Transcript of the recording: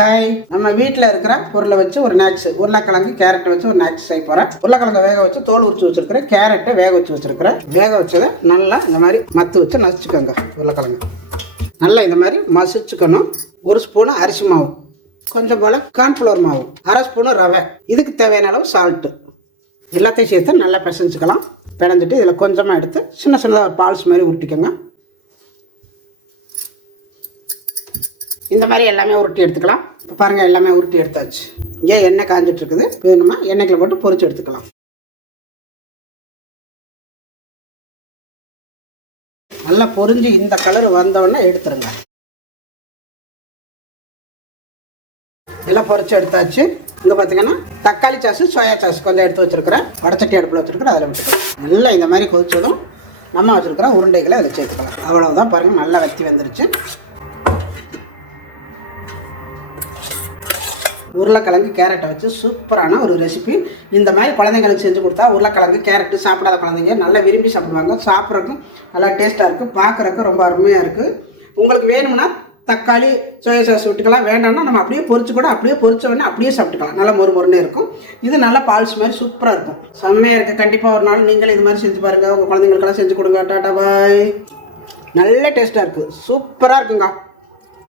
Hi, நம்ம வீட்டில் இருக்கிற பொருளை வச்சு ஒரு நாக்ஸ், உருளைக்கிழங்கு கேரட் வச்சு ஒரு நாக்ஸ் செய்ய போகிறேன். உருளைக்கிழங்கு வேக வச்சு தோல் உரிச்சு வச்சிருக்கிறேன். கேரட்டை வேக வச்சு வச்சிருக்கிறேன். வேக வச்சதை நல்லா இந்த மாதிரி மத்து வச்சு நசிச்சுக்கோங்க. உருளைக்கிழங்கு நல்லா இந்த மாதிரி மசிச்சுக்கணும். ஒரு ஸ்பூனு அரிசி மாவு, கொஞ்சம் போல் கார்ன்ஃப்ளவர் மாவு, அரை ஸ்பூனு ரவை, இதுக்கு தேவையான அளவு சால்ட்டு எல்லாத்தையும் சேர்த்து நல்லா பிசைஞ்சுக்கலாம். பிணைஞ்சிட்டு இதில் கொஞ்சமாக எடுத்து சின்ன சின்னதாக ஒரு பால்ஸ் மாதிரி உருட்டிக்கோங்க. இந்த மாதிரி எல்லாமே உருட்டி எடுத்துக்கலாம். இப்போ பாருங்கள், எல்லாமே உருட்டி எடுத்தாச்சு. இங்கே எண்ணெய் காஞ்சிட்டு இருக்குது. வேணுமா எண்ணெய்க்குள்ள போட்டு பொரிச்சு எடுத்துக்கலாம். நல்லா பொரிஞ்சு இந்த கலர் வந்தோடனே எடுத்துருங்க. எல்லாம் பொரிச்சு எடுத்தாச்சு. இங்கே பார்த்தீங்கன்னா தக்காளி சாஸ், சோயா சாஸ் கொஞ்சம் எடுத்து வச்சுருக்கிறேன். வடச்சட்டி அடுப்பில் வச்சுருக்கிறேன். அதில் விட்டுக்கலாம். நல்லா இந்த மாதிரி கொதிச்சதும் நம்ம வச்சுருக்கிற உருண்டைகளை அதில் சேர்த்துக்கலாம். அவ்வளோதான். பாருங்கள், நல்லா வத்தி வந்துருச்சு. உருளைக்கிழங்கு கேரட்டை வச்சு சூப்பரான ஒரு ரெசிபி. இந்த மாதிரி குழந்தைங்களுக்கு செஞ்சு கொடுத்தா உருளைக்கிழங்கு கேரட்டு சாப்பிடாத குழந்தைங்க நல்லா விரும்பி சாப்பிடுவாங்க. சாப்பிட்றதுக்கும் நல்லா டேஸ்ட்டாக இருக்குது, பார்க்குறதுக்கும் ரொம்ப அருமையாக இருக்குது. உங்களுக்கு வேணும்னா தக்காளி சோயா சாஸ் விட்டுக்கலாம். வேண்டாம்னா நம்ம அப்படியே பொரிச்சு கூட அப்படியே பொரிச்ச அப்படியே சாப்பிட்டுக்கலாம். நல்லா மொறுமொறுன்னு இருக்கும். இது நல்லா பால்ஸ் மாதிரி சூப்பராக இருக்கும். செம்மையாக இருக்குது. கண்டிப்பாக ஒரு நாள் நீங்களும் இது மாதிரி செஞ்சு பாருங்கள். உங்கள் குழந்தைங்களுக்கெல்லாம் செஞ்சு கொடுங்க. டாட்டா பாய். நல்ல டேஸ்ட்டாக இருக்குது. சூப்பராக இருக்குங்க.